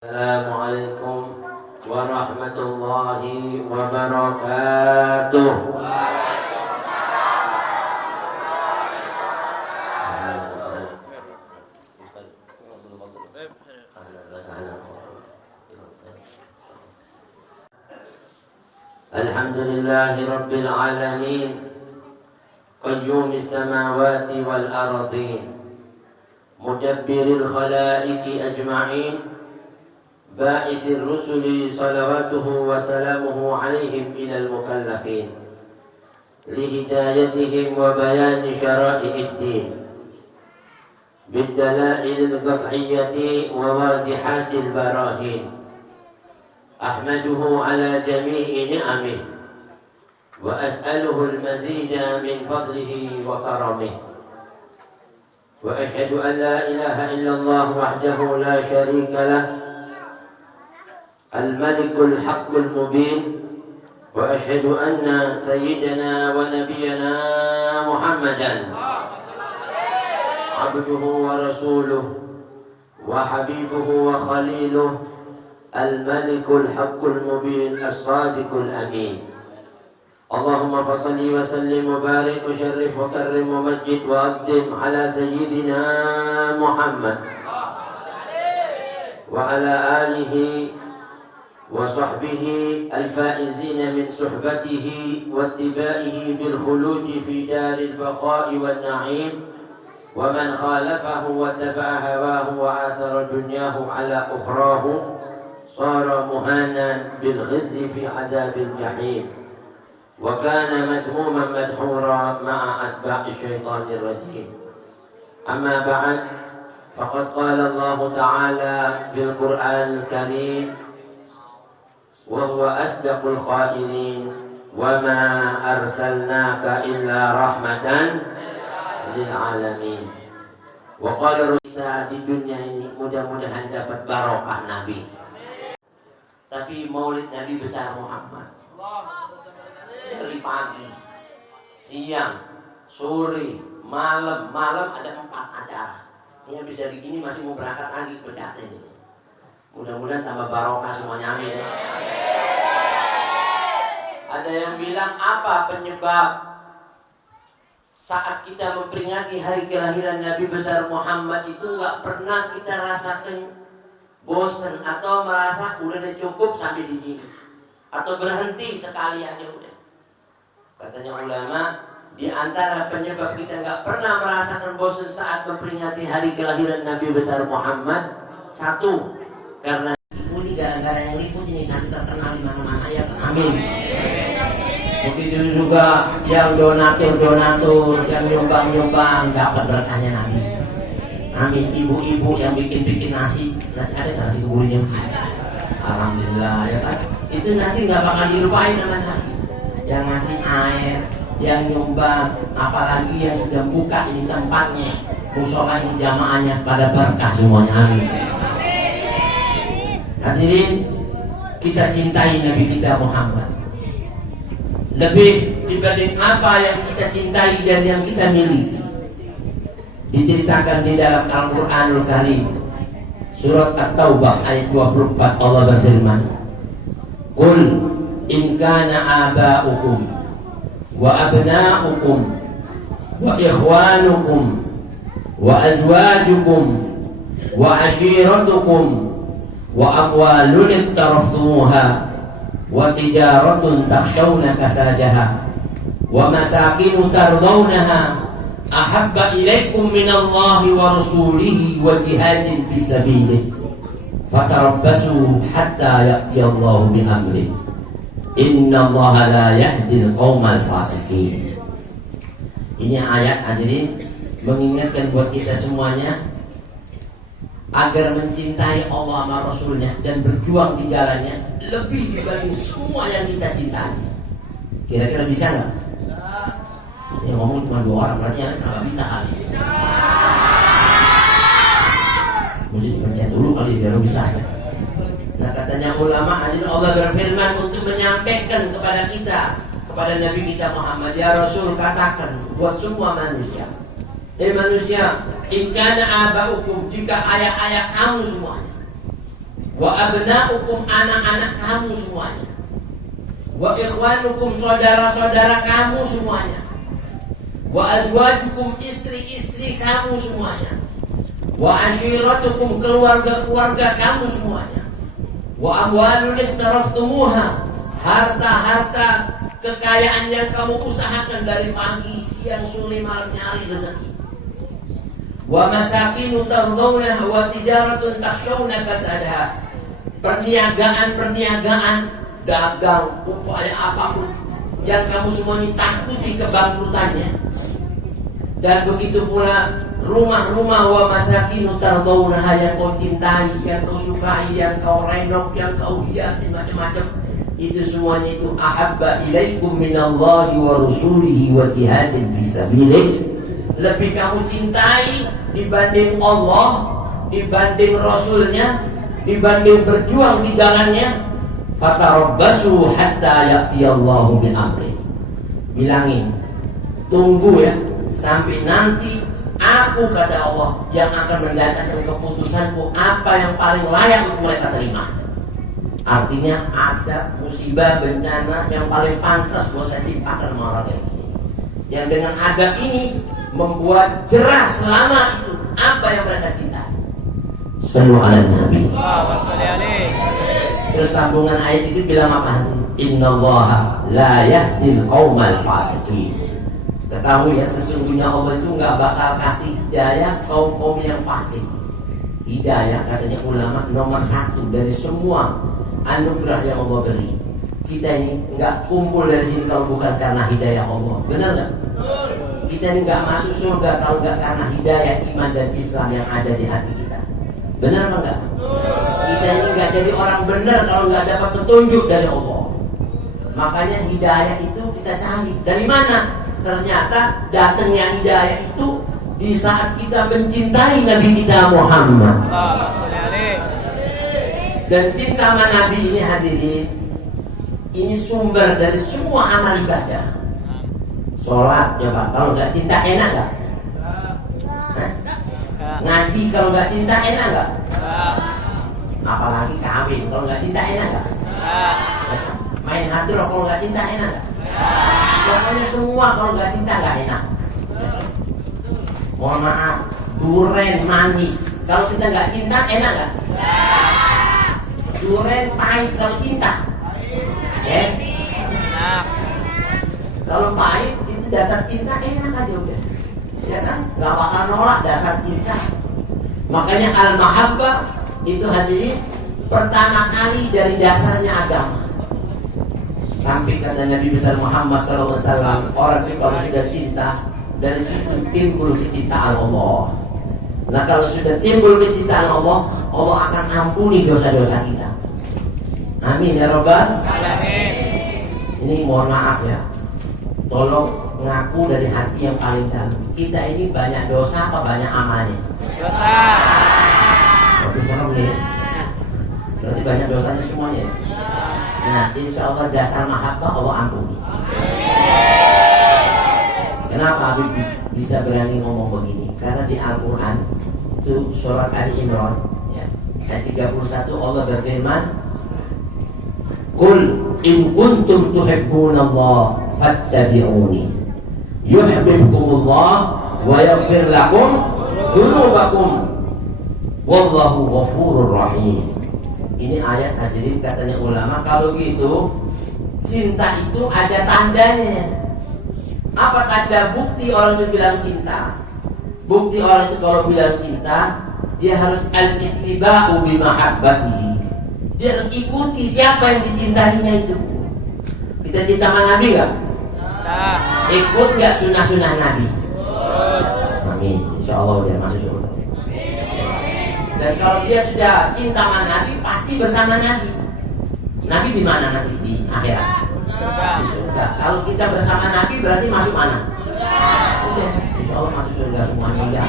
Assalamualaikum warahmatullahi wabarakatuh. Alhamdulillahi rabbil alamin, qayyumis samawati wal ardin, mudabbiril khalaiqi ajma'in, باعث الرسل صلواته وسلامه عليهم إلى المكلفين لهدايتهم وبيان شرائع الدين بالدلائل القطعية وواضحات البراهين. أحمده على جميع نعمه وأسأله المزيد من فضله وكرمه، وأشهد أن لا إله إلا الله وحده لا شريك له الملك الحق المبين، وأشهد أن سيدنا ونبينا محمدا عبده ورسوله وحبيبه وخليله الملك الحق المبين الصادق الأمين. اللهم فصل وسلم وبارك وشرف وكرم ومجد وأقدم على سيدنا محمد وعلى آله وصحبه الفائزين من صحبته واتباعه بالخلود في دار البقاء والنعيم، ومن خالفه واتبع هواه وآثر دنياه على أخراه صار مهانا بالخزي في عذاب الجحيم، وكان مذموما مدحورا مع أتباع الشيطان الرجيم. أما بعد، فقد قال الله تعالى في القرآن الكريم وهو أصدق القائلين وما أرسلناك إلا رحمة للعالمين. وقال kita di dunia ini mudah-mudahan dapat barokah Nabi. Tapi maulid Nabi besar Muhammad dari pagi, siang, sore, malam ada 4 acara. Ini bisa begini masih mau berangkat lagi berdaten ini. Mudah-mudahan tambah barokah semuanya, amin ya. Ada yang bilang apa penyebab saat kita memperingati hari kelahiran Nabi besar Muhammad itu nggak pernah kita rasakan bosan atau merasa udah cukup sampai di sini atau berhenti sekali aja udah. Katanya ulama, di antara penyebab kita nggak pernah merasakan bosan saat memperingati hari kelahiran Nabi besar Muhammad, satu, karena ibu ini gara-gara yang ribut ini sampai terkenal di mana-mana ya kan, amin. Begitu juga yang donatur, yang nyumbang dapat berkahnya Nabi. Amin. Ibu-ibu yang bikin nasi, ada nasi kebulinya masih. Alhamdulillah ya kan. Itu nanti nggak bakal dilupain namanya. Yang ngasih air, yang nyumbang, apalagi yang sudah buka ini tempatnya, musola ini jamaahnya pada berkah semuanya. Amin. Hadirin, kita cintai Nabi kita Muhammad lebih dibanding apa yang kita cintai dan yang kita miliki. Diceritakan di dalam Al-Quranul Karim surat At-Taubah ayat 24, Allah berfirman, Qul in kana aba'ukum wa abna'ukum wa ikhwanukum wa azwajukum wa ashiratukum wa amwalun iktaraftumuha wa tijaratun takhshawna kasadaha wa masakin tardawnaha ahabba ilaikum minallahi wa rasulihi wa jihadin fi sabilihi fatarabbasu hatta ya'tiyallahu bi amrihi innallaha la yahdil qaumal fasiqin. Ini ayat hadirin mengingatkan buat kita semuanya agar mencintai Allah sama Rasulnya dan berjuang di jalannya lebih dibanding semua yang kita cintai. Kira-kira bisa nggak? Ya ngomong cuma 2 orang, berarti yang nggak bisa kali. Mesti dipencet dulu kali biar bisa ya. Nah katanya ulama, Allah berfirman untuk menyampaikan kepada kita, kepada Nabi kita Muhammad, ya Rasul katakan buat semua manusia, manusia, in kana aba'ukum, jika ayah-ayah kamu semuanya, wa abna'ukum, anak-anak kamu semuanya, wa ikhwanukum, saudara-saudara kamu semuanya, wa azwajukum, istri-istri kamu semuanya, wa ashiratukum, keluarga-keluarga kamu semuanya, wa amwalun iktaraftumuha, harta-harta kekayaan yang kamu usahakan dari pagi, siang, sore, malam nyari rezeki, wa masakinu tardawnaha wa tijaratun takhshawna kasadaha, perniagaan, dagang, upaya apapun yang kamu semuanya takuti kebangkrutannya. Dan begitu pula rumah-rumah, wa masakinu tardawnaha, yang kau cintai, yang kau sukai, yang kau renov, yang kau hiasi macam-macam, itu semuanya itu ahabba ilaikum minallahi wa rasulihi wa jihadin fi sabilih, lebih kamu cintai dibanding Allah, dibanding Rasulnya, dibanding berjuang di jalannya. Fatarabbasu hatta ya'tiyallahu bi amri, bilangin tunggu ya sampai nanti aku, kata Allah, yang akan mendatangkan keputusanku apa yang paling layak untuk mereka terima. Artinya ada musibah, bencana yang paling pantas buat saya timpakan sama orang kayak gini, yang dengan adab ini membuat jelas selama itu apa yang mereka cinta. Sallu ala Nabi. Terus sambungan ayat itu bilang apa? Innallaha la yahdil qaumal fasiqin. Ketahui ya, sesungguhnya Allah itu nggak bakal kasih hidayah kaum-kaum yang fasik. Hidayah, katanya ulama, nomor satu dari semua anugerah yang Allah beri. Kita ini nggak kumpul dari sini kalau bukan karena hidayah Allah. Benar nggak? Kita ini nggak masuk surga kalau nggak karena hidayah iman dan Islam yang ada di hati kita. Benar apa enggak? Kita ini nggak jadi orang benar kalau nggak dapat petunjuk dari Allah. Makanya hidayah itu kita cari. Dari mana? Ternyata datangnya hidayah itu di saat kita mencintai Nabi kita Muhammad. Dan cinta sama Nabi ini, hadirin, ini sumber dari semua amal ibadah. Sholat, coba, kalau nggak cinta enak nggak? Ngaji kalau nggak cinta enak nggak? Apalagi kawin kalau nggak cinta enak nggak? Main hadroh kalau nggak cinta enak nggak? Pokoknya semua kalau nggak cinta nggak enak. Mohon maaf, duren manis kalau kita nggak cinta enak nggak? Duren pahit kalau cinta, enak. Kalau pahit itu dasar cinta, enak aja udah, ya kan? Nggak bakal nolak dasar cinta. Makanya al-mahabbah itu, hadirin, pertama kali dari dasarnya agama. Sampai kata Nabi besar Muhammad SAW, orang itu kalau sudah cinta, dari situ timbul kecintaan Allah. Nah kalau sudah timbul kecintaan Allah, Allah akan ampuni dosa-dosa kita. Amin ya Rabbal alamin. Ini mohon maaf ya, tolong ngaku dari hati yang paling dalam. Kita ini banyak dosa apa banyak amalnya? Dosa. Waduh serem nih. Berarti banyak dosanya semuanya ya? Nah insya Allah dasar mahabbah Allah ampuni. Kenapa Habib bisa berani ngomong begini? Karena di Al-Quran itu surat Ali Imran ya, ayat 31 Allah berfirman, Qul in kuntum tuhibbunallah fattabi'uni yuhibbukumullah wa yaghfir lakum dzunubakum wallahu ghafurur rahim. Ini ayat, hadirin, katanya ulama, kalau gitu cinta itu ada tandanya. Apa tanda bukti orang itu bilang cinta? Bukti orang itu kalau bilang cinta, dia harus al-ittiba'u bimahabbatihi. Dia harus ikuti siapa yang dicintainya itu. Kita cinta sama Nabi gak? Ikut gak sunnah-sunnah Nabi? Amin. Insya Allah dia masuk surga. Dan kalau dia sudah cinta sama Nabi, pasti bersama Nabi. Nabi di mana nanti? Di akhirat. Di surga. Kalau kita bersama Nabi berarti masuk mana? Udah, insya Allah masuk surga semuanya udah.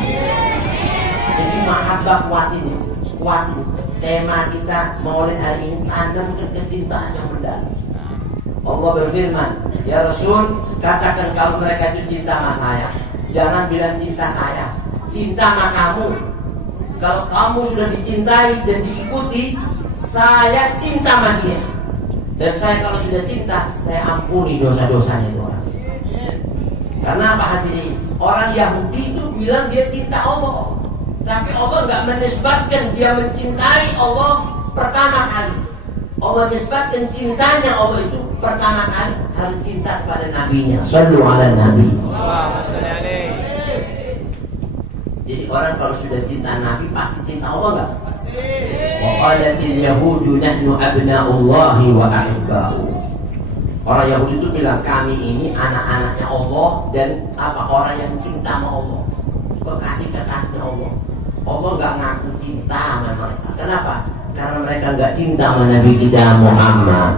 Jadi mahabbah kuatin ya, kuatin. Tema kita maulid hari ini, tanamkan kecintaan yang mendalam. Allah berfirman, ya Rasul, katakan kalau mereka itu cinta sama saya, jangan bilang cinta saya, cinta sama kamu. Kalau kamu sudah dicintai dan diikuti, saya cinta sama dia. Dan saya kalau sudah cinta, saya ampuni dosa-dosanya itu orang. Karena apa hadirin? Orang Yahudi itu bilang dia cinta Allah, tapi Allah nggak menisbatkan dia mencintai Allah pertama kali. Allah menisbatkan cintanya Allah itu pertama kali harus cinta kepada nabinya. Shallu ala nabi. Jadi orang kalau sudah cinta nabi pasti cinta Allah nggak? Wa qalatil yahudu nahnu abna'ullahi wa ahibba'u. Orang Yahudi itu bilang kami ini anak-anaknya Allah dan apa orang yang cinta sama Allah, kekasih-kekasihnya Allah. Allah nggak ngaku cinta sama mereka. Kenapa? Karena mereka nggak cinta sama Nabi kita Muhammad.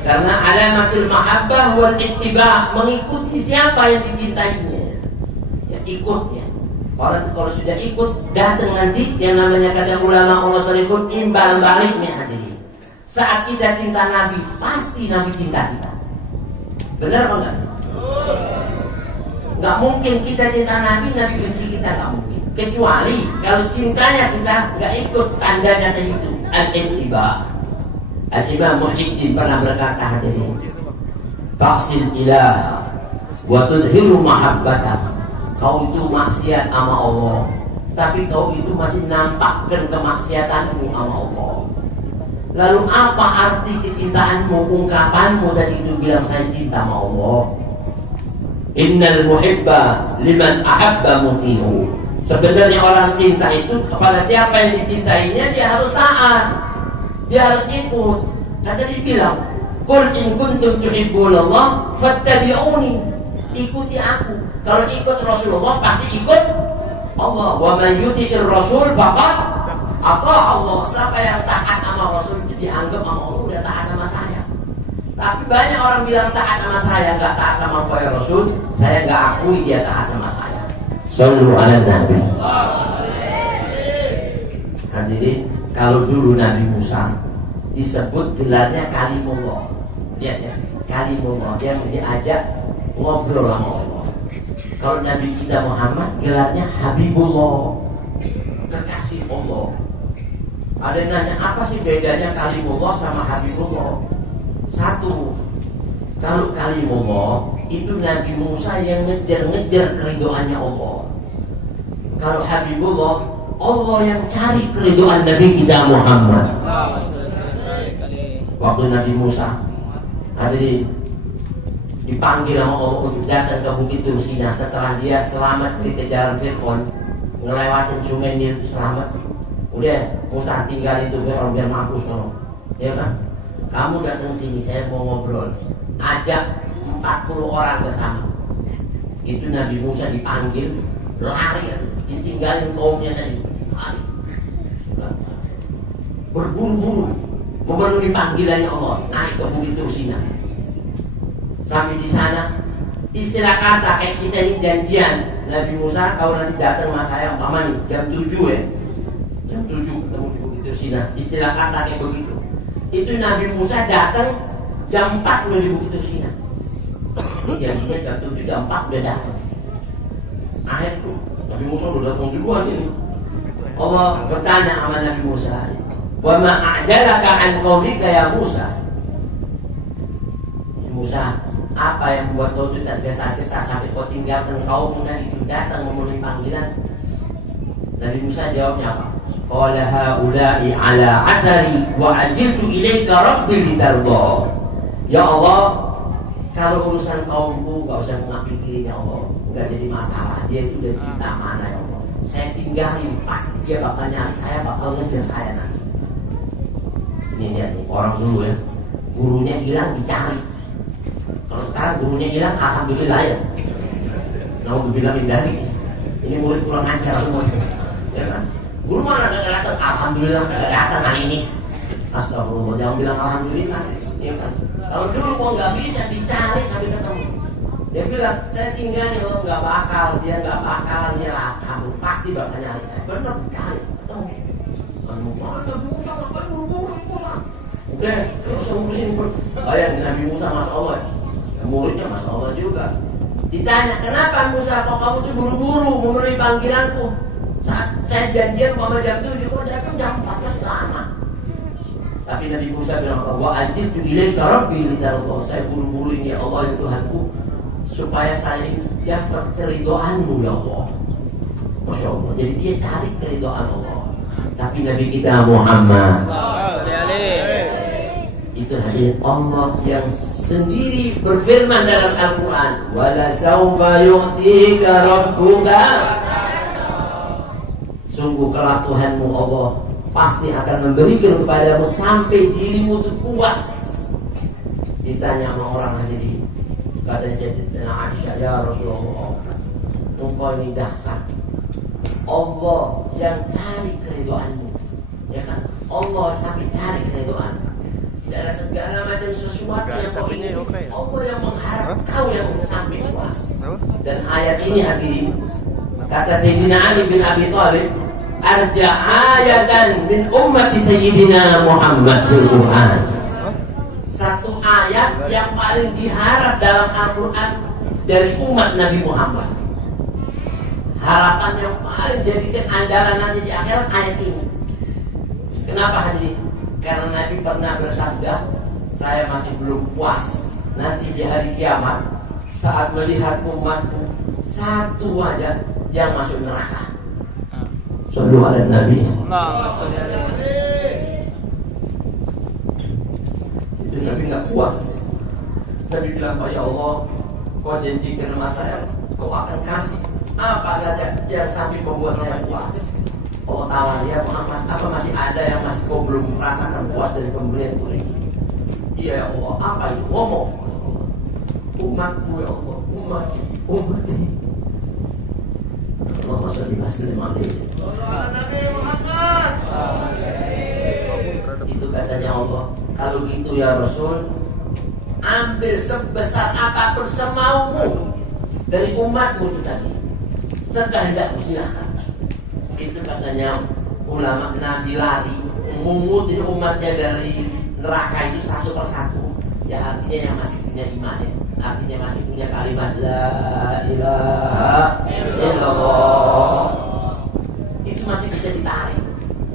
Karena alamatul mahabbah wal ittiba, mengikuti siapa yang dicintainya, ya ikutnya. Orang itu kalau sudah ikut datang nanti yang namanya kata ulama Allah salihun imbal baliknya hadirin. Saat kita cinta Nabi, pasti Nabi cinta kita. Benar enggak? Nggak mungkin kita cinta Nabi, Nabi benci kita, nggak mungkin. Kecuali kalau cintanya kita nggak ikut tandanya tadi itu al-ittiba. Al-Imam Muhyiddin pernah berkata hadirin, "Ta'sil ilah wa tudhiru mahabbatah." Kau itu maksiat sama Allah, tapi kau itu masih nampakkan kemaksiatanmu sama Allah. Lalu apa arti kecintaanmu, ungkapanmu tadi itu bilang saya cinta sama Allah? Innal muhibba liman ahabba muti'u. Sebenarnya orang cinta itu kepada siapa yang dicintainya dia harus taat, dia harus ikut. Kata dia bilang, "Qul in kuntum tuhibbunallah fattabi'uni." Ikuti aku. Kalau ikut Rasulullah pasti ikut Allah. Wa man yuti'ir rasul faqad ata Allah. Siapa yang taat sama Rasul itu dianggap sama Allah udah taat sama saya. Tapi banyak orang bilang taat sama saya, nggak taat sama ya Rasul. Saya nggak akui dia taat sama saya. Shallu ala nabi. Hadirin, kalau dulu Nabi Musa disebut gelarnya Kalimullah. Lihat ya, Kalimullah, dia diajak ngobrol sama Allah. Kalau Nabi kita Muhammad gelarnya Habibullah, kekasih Allah. Ada yang nanya apa sih bedanya Kalimullah sama Habibullah? Satu, kalau Kalimullah itu Nabi Musa yang ngejar-ngejar keridoannya Allah. Kalau Habibullah, Allah yang cari keridoan Nabi kita Muhammad. Waktu Nabi Musa dipanggil sama Allah untuk datang ke Bukit Tursina setelah dia selamat dari kejaran Fir'aun, ngelewatin sungai Nil selamat. Udah Musa tinggal itu Fir'aun biar mampus dong, ya kan? Kamu datang sini, saya mau ngobrol. Ajak 40 orang bersama. Itu Nabi Musa dipanggil, lari, ditinggalin kaumnya tadi, lari, berburu-buru memenuhi panggilannya Allah, naik ke Bukit Tursina. Sampai di sana istilah kata kayak kita ini janjian. Nabi Musa kau nanti datang sama saya umpama nih jam 7 ya. Jam 7 ketemu di Bukit Tursina. Istilah kata kayak begitu. Itu Nabi Musa datang jam 4 udah di Bukit Tursina. Janjinya jam 7, jam 4 udah datang. Akhirnya Nabi Musa udah datang di luar sini. Allah bertanya sama Nabi Musa, "Wa ma a'jalaka an qaulika ya Musa?" Musa, apa yang membuat kau itu tergesa-gesa sampai kau tinggalkan kaummu tadi itu datang memenuhi panggilan? Nabi Musa jawabnya apa? Qala haula'i ala athari wa ajiltu ilaika rabbi litarda. Ya Allah, kalau urusan kaumku gak usah mengambil ya Allah, gak jadi masalah. Dia itu udah cinta mana ya Allah. Saya tinggalin, pasti dia bakal nyari saya, bakal ngejar saya nanti. Ini lihat nih, orang dulu ya, gurunya hilang dicari. Kalau sekarang gurunya hilang, alhamdulillah ya. Naudzubillah min dzalik. Ini murid kurang ajar semua. Ya kan? Guru mana kagak datang? Alhamdulillah kagak datang hari ini. Astagfirullah, jangan bilang alhamdulillah. Ya kan? Kalau dulu kok nggak bisa dicari sampai ketemu. Dia bilang, saya tinggal nih, lo nggak bakal, dia nggak bakalan nyerah. Kamu pasti bakal nyari saya. Benar, cari, ketemu. Kamu mana Musa? Ngapain buru-buru Musa? Udah, terus ngurusin. Bayangin Nabi Musa, masya Allah. Muridnya masya Allah juga. Ditanya, kenapa Musa kok kamu tuh buru-buru memenuhi panggilanku? Saat saya janjian sama jam 7, kok datang jam 4 masih lama. Tapi Nabi Musa bilang, wa ajiltu ilaika rabbi litarda. Saya buru-buru ini ya Allah ya Tuhanku, supaya saya dapat keridhaanmu ya Allah. Masya Allah. Jadi dia cari keridhaan Allah. Tapi Nabi kita Muhammad itu hadir Allah yang sendiri berfirman dalam Al-Quran, wala sawfa yu'tika rabbuka. Sungguh kelak Tuhanmu Allah pasti akan memberikan kepadamu sampai dirimu itu puas. Ditanya sama orang hadirin, kata Sayyidatina Aisyah, ya Rasulullah, engkau ini dahsyat. Allah yang cari keridhaanmu, ya kan? Allah sampai cari keridhaan. Tidak ada segala macam sesuatu yang kau ingin. Allah yang mengharap kau yang sampai puas. Dan ayat ini hadirin, kata Sayyidina Ali bin Abi Thalib, arja ayatan min ummati Sayyidina Muhammad fil Quran. Satu ayat yang paling diharap dalam Al-Quran dari umat Nabi Muhammad. Harapan yang paling jadikan andalan nanti di akhirat ayat ini. Kenapa hadirin? Karena Nabi pernah bersabda, saya masih belum puas nanti di hari kiamat saat melihat umatku satu aja yang masuk neraka. Sallu ala Nabi. Itu Nabi nggak puas. Nabi bilang, ya Allah, kau janjikan sama saya, kau akan kasih apa saja yang sampai membuat saya puas. Allah tawar, ya Muhammad, apa masih ada yang masih kau belum merasakan puas dari pemberian ini? Iya ya Allah, apa itu? Ngomong. Umatku ya Allah, umat ini. Allahumma shalli wa sallim alaihi. Nabi Muhammad. Itu katanya Allah. Kalau gitu ya Rasul, ambil sebesar apapun semaumu dari umatmu itu tadi. Sekehendakmu silahkan. Itu katanya ulama Nabi lari mengutin umatnya dari neraka itu satu persatu. Ya artinya yang masih punya iman ya, artinya masih punya kalimat la ilaha illallah, itu masih bisa ditarik.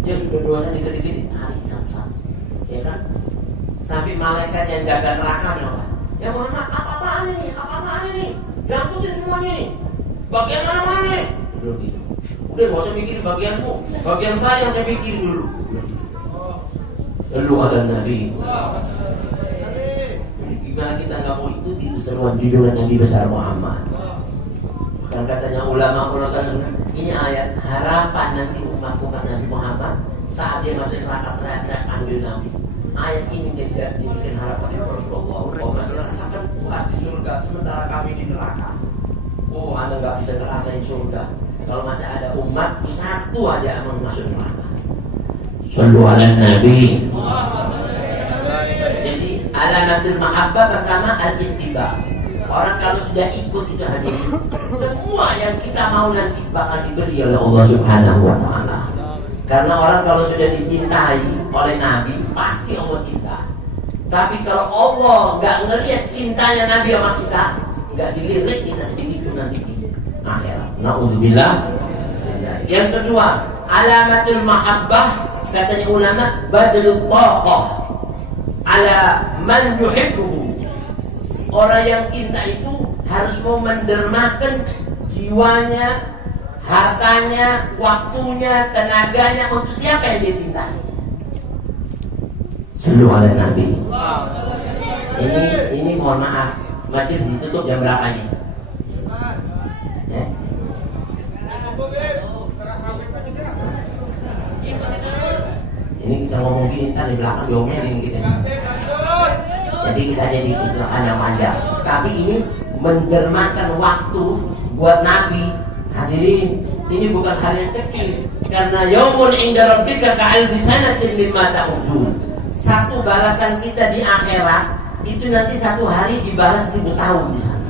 Dia sudah dosa digede-gede, tarik satu-satu, ya kan? Sampai malaikat yang jaga neraka bilang, ya Muhammad, apa-apaan ini? Apa-apaan ini? Diangkutin semuanya ini. Bagian mana-mana? Belum gitu. Udah gak usah mikirin bagianmu, bagian saya yang saya pikir dulu. Lalu ada Nabi. Jadi gimana kita nggak mau ikuti seruan junjungan Nabi besar Muhammad? Bahkan katanya ulama Rasul, ini ayat harapan nanti umat Nabi Muhammad saat dia masuk neraka teriak-teriak panggil Nabi. Ayat ini jadikan harapan ya Rasulullah. Kau masih rasakan puas di surga sementara kami di neraka. Oh, Anda nggak bisa ngerasain surga kalau masih ada umatku satu aja yang masuk neraka. Sallu ala Nabi. Jadi alamatul mahabbah pertama al-ittiba. Orang kalau sudah ikut itu hadirin, semua yang kita mau nanti bakal diberi oleh Allah Subhanahu wa taala. Karena orang kalau sudah dicintai oleh Nabi, pasti Allah cinta. Tapi kalau Allah nggak ngelihat cintanya Nabi sama kita, nggak dilirik kita sedikit pun nanti di akhirat. Naudzubillah. Yang kedua, alamatul mahabbah katanya ulama badlul taqah ala man yuhibbuhu. Orang yang cinta itu harus mau mendermakan jiwanya, hartanya, waktunya, tenaganya untuk siapa yang dia cintai. Sallu ala Nabi. Ini mohon maaf, majelis ditutup jam berapa nih? Ini kita ngomong gini, ntar di belakang diomelin kita. Jadi kita jadi kehidupan yang panjang. Tapi ini mendermakan waktu buat Nabi. Hadirin, ini bukan hal yang kecil. Karena yaumun inda rabbika ka'alfi sanatin mimma ta'udun. Satu balasan kita di akhirat itu nanti satu hari dibalas 1000 tahun di sana.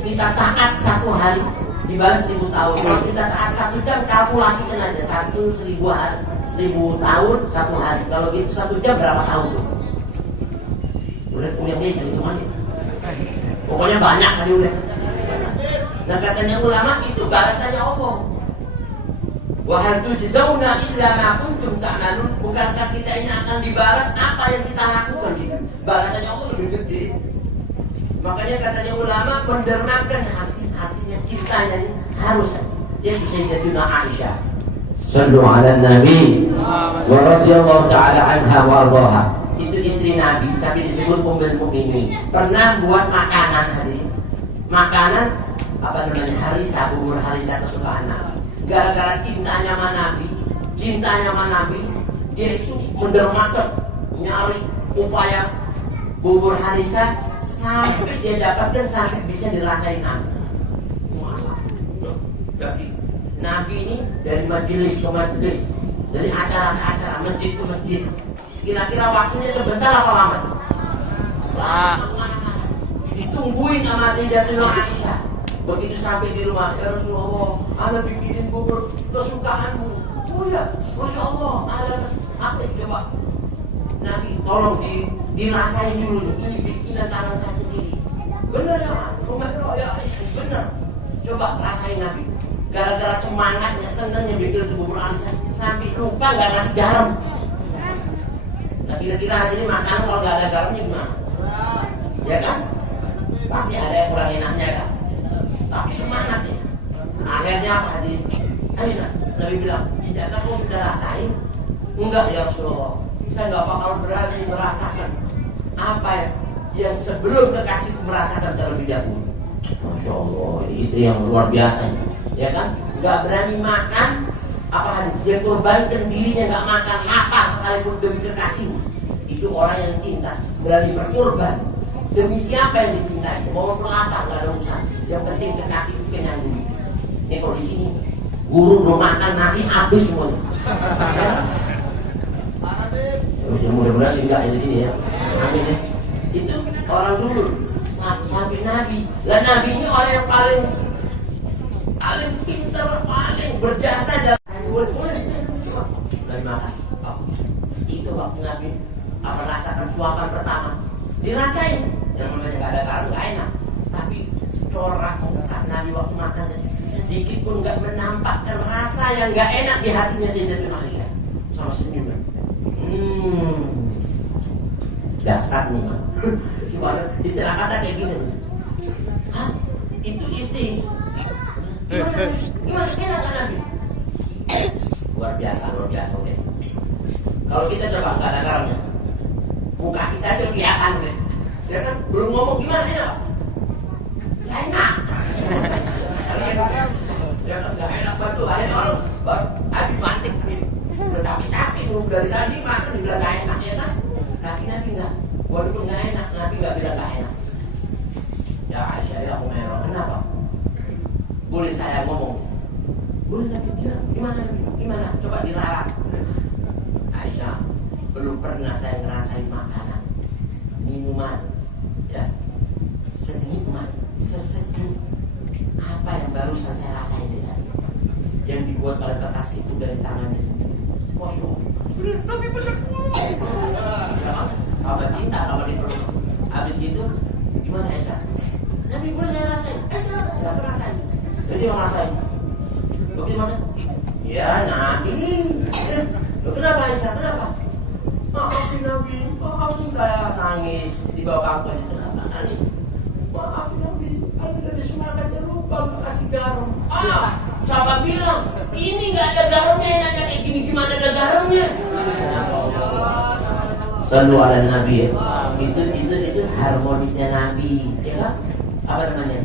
Kita taat satu hari dibalas 1000 tahun. Kalau kita taat 1 jam, kalkulasikan aja 1000 hari, 1000 tahun 1 hari. Kalau gitu 1 jam berapa tahun tuh? Udah punya dia jadi gimana? Pokoknya banyak tadi udah. Nah katanya ulama itu balasannya Allah. Wa hal tujzauna illa ma kuntum ta'malun. Bukankah kita ini akan dibalas apa yang kita lakukan? Balasannya Allah lebih gede. Makanya katanya ulama mendermakan artinya cintanya ini harus yaitu Sayyidatuna Aisyah. Sallu ala Nabi wa radhiyallahu ta'ala anha wa ardhaha. Itu istri Nabi sampai disebut Ummul Mukminin. Pernah buat makanan hari. Makanan apa namanya? Harisa, bubur harisa kesukaan Nabi. Gara-gara cintanya sama Nabi, dia itu mendermakan nyari upaya bubur harisa sampai dia dapatkan sampai bisa dirasain Nabi. Masa? Jadi Nabi ini dari majelis ke majelis, dari acara ke acara, masjid ke masjid. Kira-kira waktunya sebentar apa lama? Lama. Ditungguin sama Sayyidatuna Aisyah. Begitu sampai di rumah, ya Rasulullah, ana bikinin bubur kesukaanmu. Oh ya, Masya Allah, ada apa coba? Nabi, tolong dirasain dulu nih, ini bikinan tangan saya sendiri. Bener ya, ya, bener. Coba rasain Nabi. Gara-gara semangatnya, senangnya bikin bubur arisan, sampai lupa nggak ngasih garam. Nah kira-kira hari ini makan kalau nggak ada garamnya gimana? Ya kan? Pasti ada yang kurang enaknya kan? Tapi semangatnya. Akhirnya apa hadirin? Ayo Nabi bilang, tidakkah kau sudah rasain? Enggak ya Rasulullah, saya nggak bakal berani merasakan apa yang sebelum kekasihku merasakan terlebih dahulu. Masya Allah, istri yang luar biasa, ya kan? Nggak berani makan, apa hadirin? Dia korbankan dirinya nggak makan, lapar sekalipun demi kekasihnya. Itu orang yang cinta, berani berkorban demi siapa yang dicintai. Mau lapar nggak ada urusan. Yang penting kekasih kenyang dulu. Ini kalau di sini guru mau makan nasi habis semuanya. Ya, mudah-mudahan sih enggak di sini ya. Amin ya. Itu orang dulu sampai Nabi. Lah Nabi ini orang yang paling pintar, paling berjasa dalam Nabi makan. Itu waktu Nabi merasakan suapan pertama. Dirasain. Yang namanya nggak ada garam nggak enak. Tapi corak muka Nabi waktu makan sedikit pun nggak menampakkan rasa yang nggak enak di hatinya Sayyidatuna Aisyah. Sama senyuman. Dasar nih mah. Cuma istilah kata kayak gini. Hah? Itu istri. Gimana enak kan Nabi? Luar biasa deh. Kalau kita coba nggak ada garamnya, muka kita aja kelihatan deh. Ya kan? Belum ngomong gimana enak? Gak enak. Ya kan gak enak batu. Akhirnya orang habis mantik ini. Udah capek-capek dari tadi makan dibilang gak enak ya kan? Tapi Nabi enggak. Walaupun gak enak, Nabi gak bilang gak enak. Ya Aisyah ya Umairah, kenapa? Boleh saya ngomong? Boleh Nabi bilang. Gimana Nabi? Gimana? Coba diralat. Aisyah, belum pernah saya ngerasain makanan, minuman, ya, senikmat, sesejuk apa yang barusan saya rasain tadi, yang dibuat oleh kekasih itu dari tangannya sendiri. Masya Allah, Nabi benar. Apa cinta, apa di perut. Habis gitu, gimana Aisyah? Nabi boleh saya rasain? Saya rasain. Jadi dia ngerasain. Begitu maksud? Ya Nabi. Loh, kenapa Aisyah? Kenapa? Maafin Nabi, maafin saya nangis di bawah kantor itu. Kenapa nangis? Maafin Nabi, Anda dari semangatnya lupa kasih garam. Sahabat bilang, ini nggak ada garamnya, enaknya kayak gini gimana ada garamnya? Sallu ala Nabi ya. Itu harmonisnya Nabi, ya kan? Apa namanya?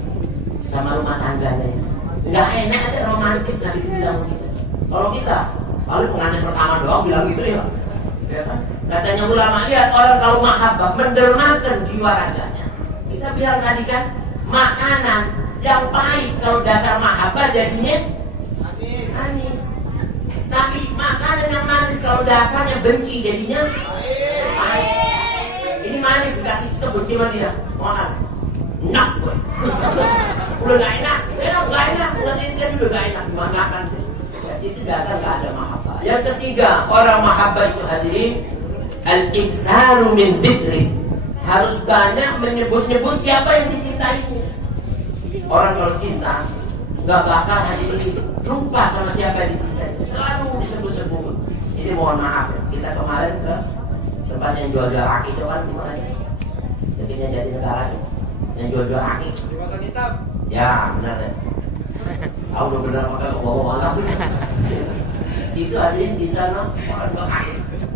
Sama rumah tangganya. Nggak enak ada romantis Nabi bilang gitu. Kalau kita paling pengantin pertama doang bilang gitu ya. Ya kan? Katanya ulama lihat orang kalau mahabbah mendermakan jiwa raganya. Kita bilang tadi kan makanan yang pahit kalau dasar mahabbah jadinya manis. Tapi makanan yang manis kalau dasarnya benci jadinya pahit. Ini manis dikasih kita benci sama dia. Makan. Enak gue. Udah gak enak. Gak enak. Udah tintir udah gak enak dimakan. Itu dasar gak ada mahabbah. Yang ketiga, orang mahabbah itu hadirin al-iktsaru min dzikri. Harus banyak menyebut-nyebut siapa yang dicintainya. Orang kalau cinta gak bakal hadirin lupa sama siapa yang dicintai, selalu disebut-sebut. Ini mohon maaf, kita kemarin ke tempat yang jual-jual aki itu kan gimana sih? Jadinya jadi negara itu yang jual-jual aki. Ya benar ya. Tahu udah benar pakai bawa anak. Itu hadirin di sana orang jual aki.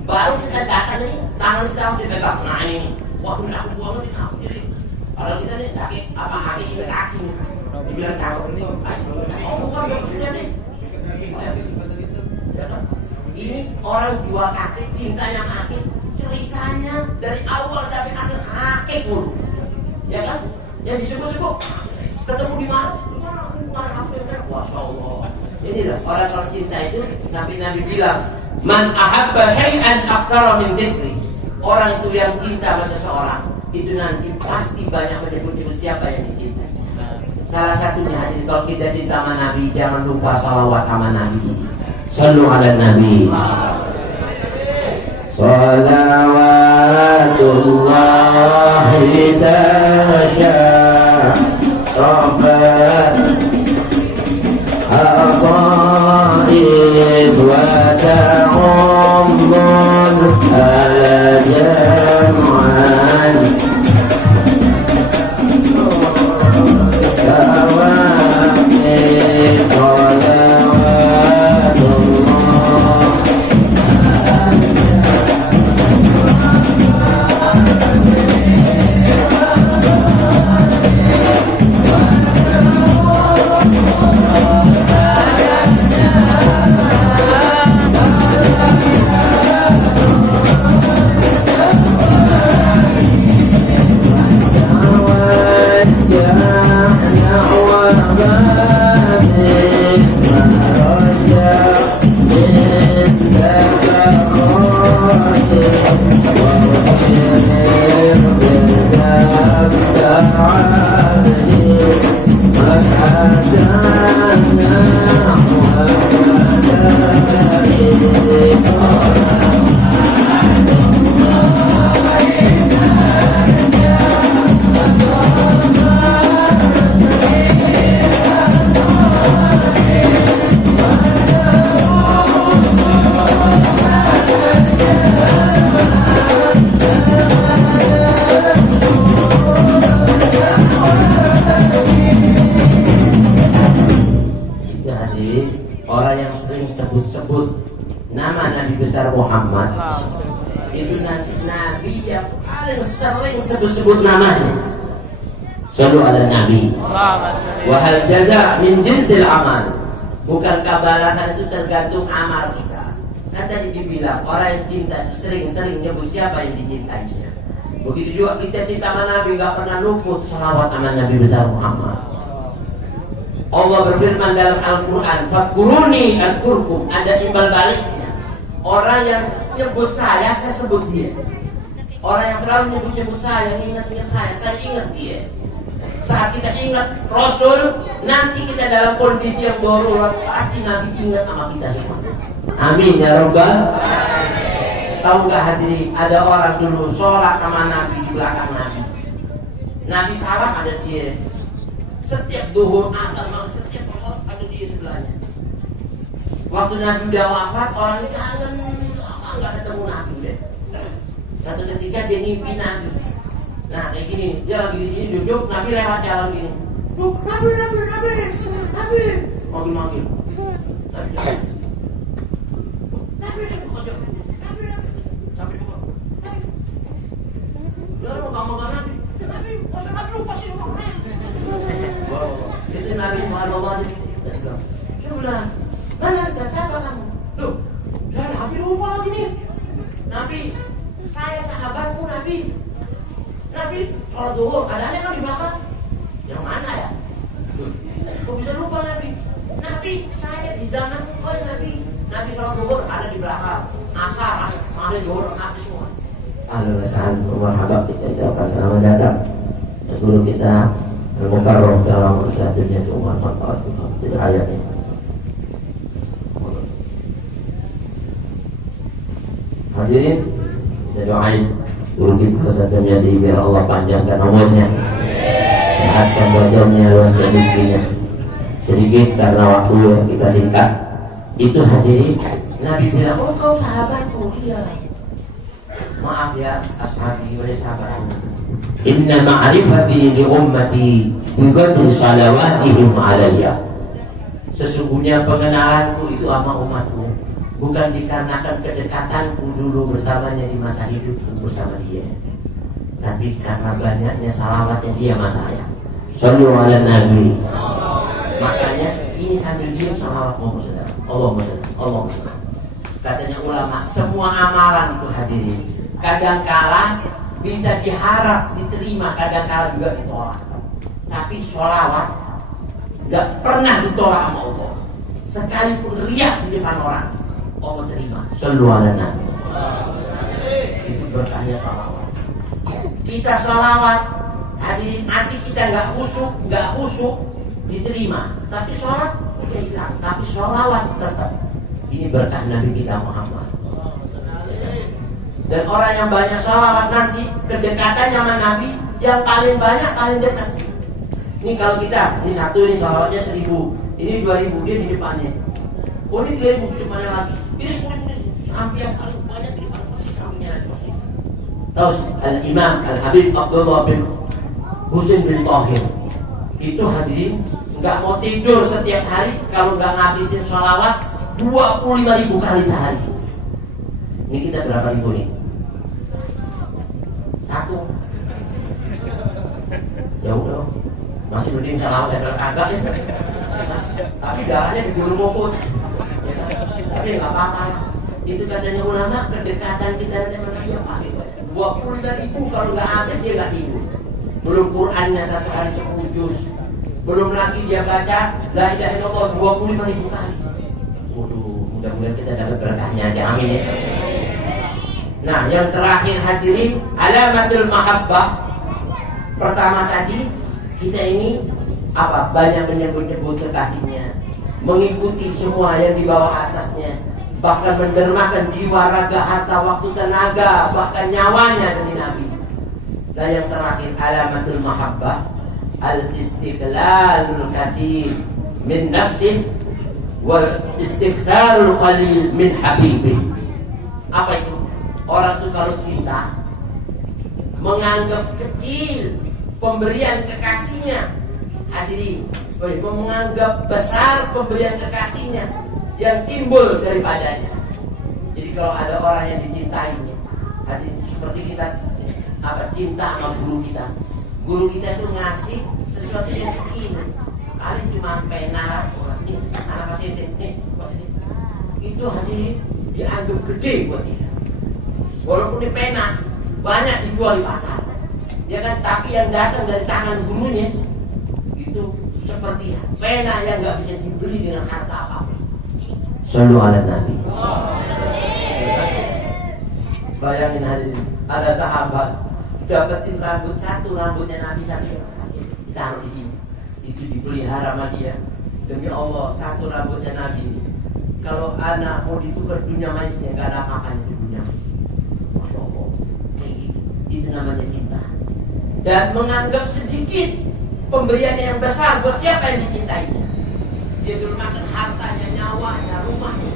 Baru kita datang nih, tangan kita harus dipegang. Nah ini, waduh aku buang nanti aku jadi. Kalau kita nih aki apa aki imitasi nih. Dibilang cakep nih. Oh bukan maksudnya sih. Ya kan? Ini orang jual aki, cintanya aki, ceritanya dari awal sampai akhir aki pun. Ya kan? Yang disebut-sebut ketemu di mana? Di mana aku yang Masya Allah. Inilah orang cinta itu sampai Nabi bilang, man ahabba syai'an aktsara min dzikri. Orang itu yang cinta sama seseorang itu nanti pasti banyak menyebut-nyebut siapa yang dicintai. Salah satunya hadis kalau kita cinta sama Nabi jangan lupa salawat sama Nabi. Sallu ala Nabi. Salawatullahi tasharrafat aqaid wa ta'ummun ala jam'an Muhammad itu nanti Nabi yang paling sering sebut-sebut namanya. Sallu ala Nabi. Wahal jaza min jinsil amal. Bukankah balasan itu tergantung amal kita? Kan tadi dibilang orang yang cinta sering-sering nyebut siapa yang dicintainya. Begitu juga kita cinta sama Nabi gak pernah luput salawat sama Nabi besar Muhammad. Allah berfirman dalam Al-Quran, Fakuruni adkurkum, ada imbal balisnya. Orang yang nyebut saya sebut dia. Orang yang selalu nyebut saya, ingat-ingat saya ingat dia. Saat kita ingat Rasul, nanti kita dalam kondisi yang darurat, pasti Nabi ingat sama kita semua. Amin ya Rabbal. Tahu nggak hadirin, ada orang dulu sholat sama Nabi di belakang Nabi. Nabi salam ada dia. Setiap duhur, asar, setiap sholat ada dia sebelahnya. Waktu Nabi udah wafat, orang ini kangen lama nggak ketemu Nabi deh. Satu ketika dia mimpi Nabi. Nah kayak gini, dia lagi di sini duduk, Nabi lewat jalan gini. Nabi, manggil. Nabi jalan. Nabi, sampai di bawah. Lalu kamu kan Nabi, masa Nabi lupa sih orangnya. Wow, itu Nabi Muhammad. Sudah. Mana siapa kamu? Loh, dan Nabi lupa lagi nih. Nabi, saya sahabatmu Nabi. Nabi, sholat zuhur, adanya kan di belakang. Yang mana ya? Loh, kok bisa lupa Nabi? Nabi, saya di zaman kau Nabi. Nabi sholat zuhur ada di belakang. Asar, maghrib, zuhur, Nabi semua. Halo, assalamualaikum warahmatullahi wabarakatuh. Kita ucapkan selamat datang ya guru kita Al-Mukarram dalam selanjutnya ke umat manfaat tidak ayatnya. Hadirin, kita doain guru kita satunya biar Allah panjangkan umurnya, sehatkan badannya, luaskan rezekinya, sedikit karena waktu yang kita singkat. Itu hadirin, Nabi bilang, oh kau sahabatku. Iya, maaf ya ashabi wa sahabatku. Inna ma'rifati li ummati biqadri salawatihim alayya. Sesungguhnya pengenalanku itu sama umatku bukan dikarenakan kedekatanku dulu bersamanya di masa hidupku bersama dia, tapi karena banyaknya salawatnya dia sama saya. Shallu ala nabi. Makanya ini sambil diam salawat ngomong saudara. Allah. Katanya ulama, semua amalan itu hadirin kadangkala bisa diharap diterima, kadangkala juga ditolak. Tapi sholawat gak pernah ditolak sama Allah. Sekalipun riak di depan orang, Allah terima. Shallu ala nabi. Itu berkahnya sholawat. Kita sholawat hadirin, nanti kita gak khusyuk diterima. Tapi sholat udah hilang, tapi sholawat tetap. Ini berkah Nabi kita Muhammad. Dan orang yang banyak sholawat nanti kedekatannya sama Nabi yang paling banyak, paling dekat. Ini kalau kita, ini satu, ini sholawatnya 1000, ini 2000, dia di depannya. Oh ini 3000 di depannya lagi. Ini 10.000, hampir yang paling banyak di depan persis, sampingnya lagi persis. Tahu Al-Imam Al-Habib Abdullah bin Husain bin Thahir itu hadirin nggak mau tidur setiap hari kalau nggak ngabisin sholawat 25.000 kali sehari. Ini kita berapa ribu nih? 1. Ya udah, masih mending sholawat daripada kagak ya. Tapi darahnya di gunung Uhud. Tapi nggak apa-apa. Itu katanya ulama, kedekatan kita dengan Nabi yang paling banyak. 25.000 kalau nggak habis dia nggak tidur. Belum Qurannya 1 hari 10 juz. Belum lagi dia baca la ilaha illallah 25.000 kali. Waduh, mudah-mudahan kita dapat berkahnya aja, amin ya. Nah, yang terakhir hadirin, alamatul mahabbah. Pertama tadi kita ini apa? Banyak menyebut-nyebut kekasihnya, mengikuti semua yang di bawah atasnya, bahkan mendermakan jiwa, raga, harta, waktu, tenaga, bahkan nyawanya demi Nabi. Dan yang terakhir alamatul mahabbah, al-istiqlalul kathir min nafsin wal istighfarul qalil min habibih. Apa itu? Orang itu kalau cinta menganggap kecil pemberian kekasihnya, hadirin, menganggap besar pemberian kekasihnya yang timbul daripadanya. Jadi kalau ada orang yang dicintainya, hadirin, seperti kita cinta sama guru kita. Guru kita tuh ngasih sesuatu yang kecil, paling cuma pena, ini anak kasih nih, itu hadirin dianggap gede buat dia. Walaupun ini pena banyak dijual di pasar, ya kan? Tapi yang datang dari tangan gurunya itu seperti pena yang nggak bisa dibeli dengan harta apapun. Shallu ala nabi. Bayangin hadirin, ada sahabat dapetin rambut satu, rambutnya Nabi satu, ditaruh di sini, itu dipelihara sama dia. Demi Allah, satu rambutnya Nabi ini, kalau anak mau ditukar dunia maisnya nggak ada apa-apanya di dunia mais. Masya Allah, itu namanya cinta. Dan menganggap sedikit pemberian yang besar buat siapa yang dicintainya. Dia dulu makan hartanya, nyawanya, rumahnya,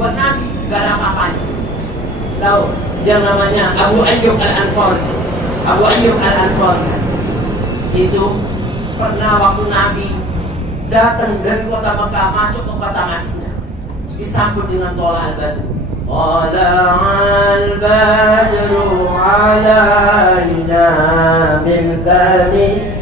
buat Nabi nggak ada apa-apanya. Tahu yang namanya Abu Ayyub Al-Ansari. Abu Ayyub Al-Ansari itu pernah waktu Nabi datang dari kota Mekah masuk ke kota Madinah, disambut dengan Thala al-Badr. Thala al-Badru alaina min thani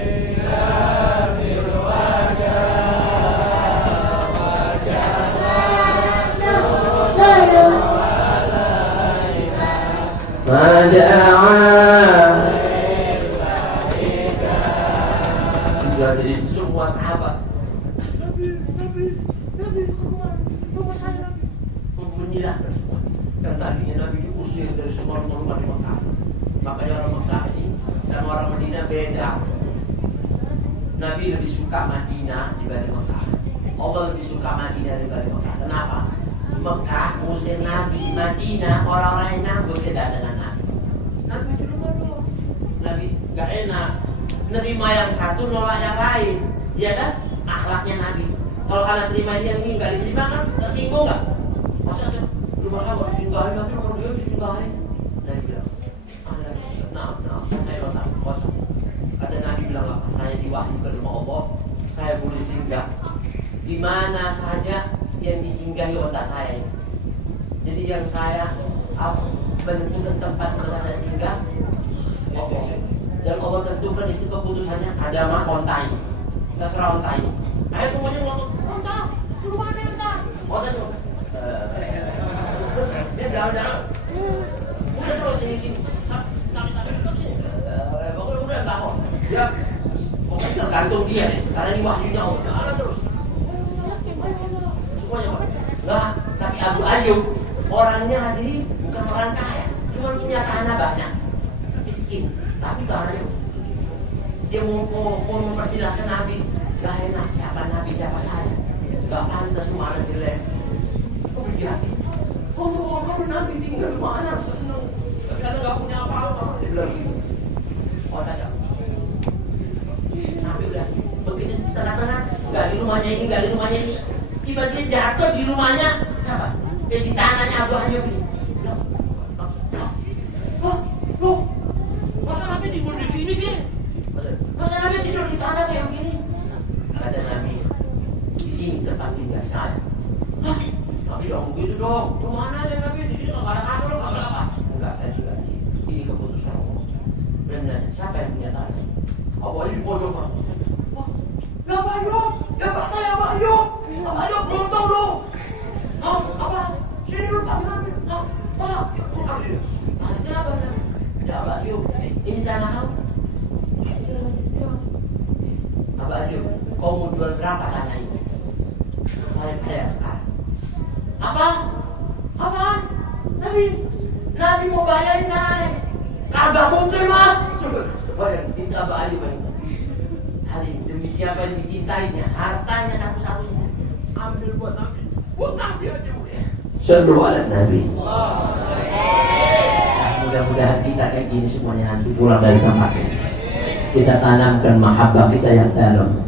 jadi semua sahabat Nabi rumah saya menyilahkan semua. Yang tadinya Nabi diusir dari semua rumah di Mekah. Makanya orang Mekah ini sama orang Madinah beda. Nabi lebih suka Madinah dibanding Mekah. Allah lebih suka Madinah dibanding Mekah. Kenapa? Mekah musir Nabi, Madinah orang-orang yang nyambut kedatangan Nabi. Nabi di rumah dulu. Nabi gak enak nerima yang satu nolak yang lain, ya kan? Akhlaknya Nabi. Kalau anak terima dia ini nggak diterima kan tersinggung nggak? Masa rumah saya nggak disinggahin, tapi rumah dia disinggahin. Nabi bilang, ayo kota. Kata Nabi bilang apa? Saya diwahyukan rumah Allah, saya boleh singgah di mana saja yang disinggahi otak saya. Jadi yang saya menentukan tempat mana saya singgah, Allah. Dan Allah tentukan itu keputusannya ada mah ontai, terserah ontai. Ayo semuanya ngomong ontai, suruh mana ontai? Ontai dulu. Dia jalan-jalan. Udah terus sini. Udah tahu. Ya, pokoknya tergantung dia nih. Karena ini wahyunya Allah. Jalan terus. Semuanya Pak. Nah, tapi Abu Ayyub orangnya hadirin bukan orang kaya, cuma punya tanah banyak, miskin. Tapi tanahnya dia mau mempersilahkan Nabi. Gak enak siapa Nabi siapa saya. Gak pantas rumah anak jelek. Kok berhati? Kalau Nabi tinggal rumah anak seneng. Karena gak punya apa-apa. Dia bilang gitu. Oh saja. Nabi udah begitu di tengah-tengah. Gak di rumahnya ini. Tiba-tiba jatuh di rumahnya siapa? Di tanahnya Abu Ayyub ini. Loh, masa Nabi tidur di sini sih? Masa Nabi tidur di tanah kayak gini? Kata Nabi, di sini tempat tinggal saya. Hah? Nabi bilang begitu dong. Kemana aja Nabi? Di sini nggak ada kasur, nggak ada apa? Enggak, saya juga di sini. Ini keputusan Allah. Benar, siapa yang punya tanah? Abu Ayyub di pojok. Wah, ya Abu Ayyub, ya katanya Abu Ayyub. Abu Ayyub beruntung dong. Hah? Apa? Sini dulu panggil Nabi. Hah? Masa? Kenapa Nabi? Ya Abu Ayyub, ini tanah kamu. Abu Ayyub, kau mau jual berapa tanah ini? Saya bayar sekarang. Apa? Apaan? Nabi mau bayarin tanahnya. Kagak mungkin mah. Bayar, itu Abu Ayyub. Hari demi siapa yang dicintainya, hartanya satu-satunya. Ambil buat Nabi. Buat Nabi aja. Sallu ala Nabi. Mudah-mudahan kita kayak gini semuanya nanti pulang dari tempat ini. Kita tanamkan mahabbah kita yang dalam.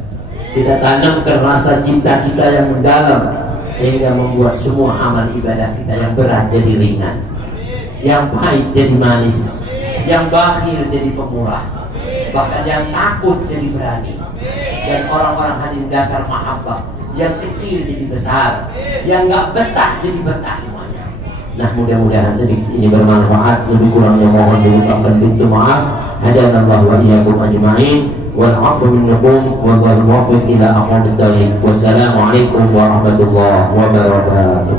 Kita tanamkan rasa cinta kita yang mendalam, sehingga membuat semua amal ibadah kita yang berat jadi ringan, yang pahit jadi manis, yang bakhil jadi pemurah, bahkan yang takut jadi berani. Dan orang-orang hadirin dasar mahabbah, yang kecil jadi besar, yang gak betah jadi betah semuanya. Nah, mudah-mudahan sedikit ini bermanfaat. Lebih kurangnya mohon diucapkan pintu maaf. Hadanallahu wa iyyakum ajma'in. Wal 'afwu minkum wallahu muwaffiq ila aqwamit thariq. Wassalamualaikum warahmatullahi wabarakatuh.